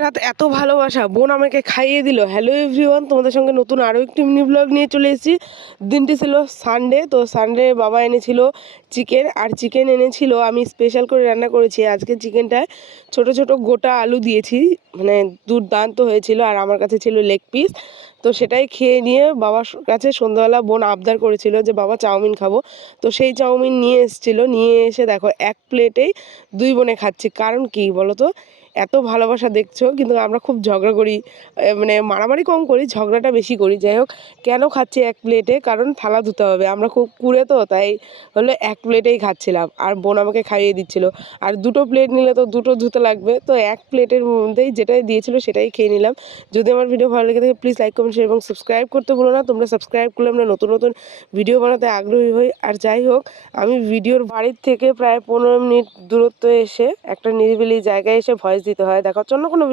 হঠাৎ এত ভালোবাসা বোন আমাকে খাইয়ে দিল। হ্যালো এভরিওয়ান, তোমাদের সঙ্গে নতুন আরও একটি মিনি ব্লগ নিয়ে চলে এসেছি। দিনটি ছিল সানডে, তো সানডে বাবা এনেছিল চিকেন, আর চিকেন এনেছিল আমি স্পেশাল করে রান্না করেছি। আজকে চিকেনটায় ছোট ছোট গোটা আলু দিয়েছি, মানে দুর্দান্ত হয়েছিল। আর আমার কাছে ছিল লেগ পিস, তো সেটাই খেয়ে নিয়ে বাবার কাছে সন্ধ্যাবেলা বোন আবদার করেছিল যে বাবা চাউমিন খাবো, তো সেই চাউমিন নিয়ে এসেছিলো। নিয়ে এসে দেখো এক প্লেটেই দুই বোনে খাচ্ছি। কারণ কি বলো তো, এত ভালোবাসা দেখছো, কিন্তু আমরা খুব ঝগড়া করি, মানে মারামারি কম করি, ঝগড়াটা বেশি করি। যাই হোক, কেন খাচ্ছি এক প্লেটে, কারণ থালা ধুতে হবে, আমরা খুব কুড়ে তো, তাই হলো এক প্লেটেই খাচ্ছিলাম। আর বোন আমাকে খাইয়ে দিচ্ছিল। আর দুটো প্লেট নিলে তো দুটো ধুতে লাগবে, তো এক প্লেটের মধ্যেই যেটাই দিয়েছিল সেটাই খেয়ে নিলাম। যদি আমার ভিডিও ভালো লেগে থাকে প্লিজ লাইক কমেন্ট শেয়ার এবং সাবস্ক্রাইব করতে ভুলো না। তোমরা সাবস্ক্রাইব করলে আমরা নতুন নতুন ভিডিও বানাতে আগ্রহী হই। আর যাই হোক, আমি ভিডিওর বাড়ির থেকে প্রায় 15 মিনিট দূরত্বে এসে একটা নিরিবিলি জায়গায় এসে ভয়েস দিতে হয়, দেখার জন্য কোনো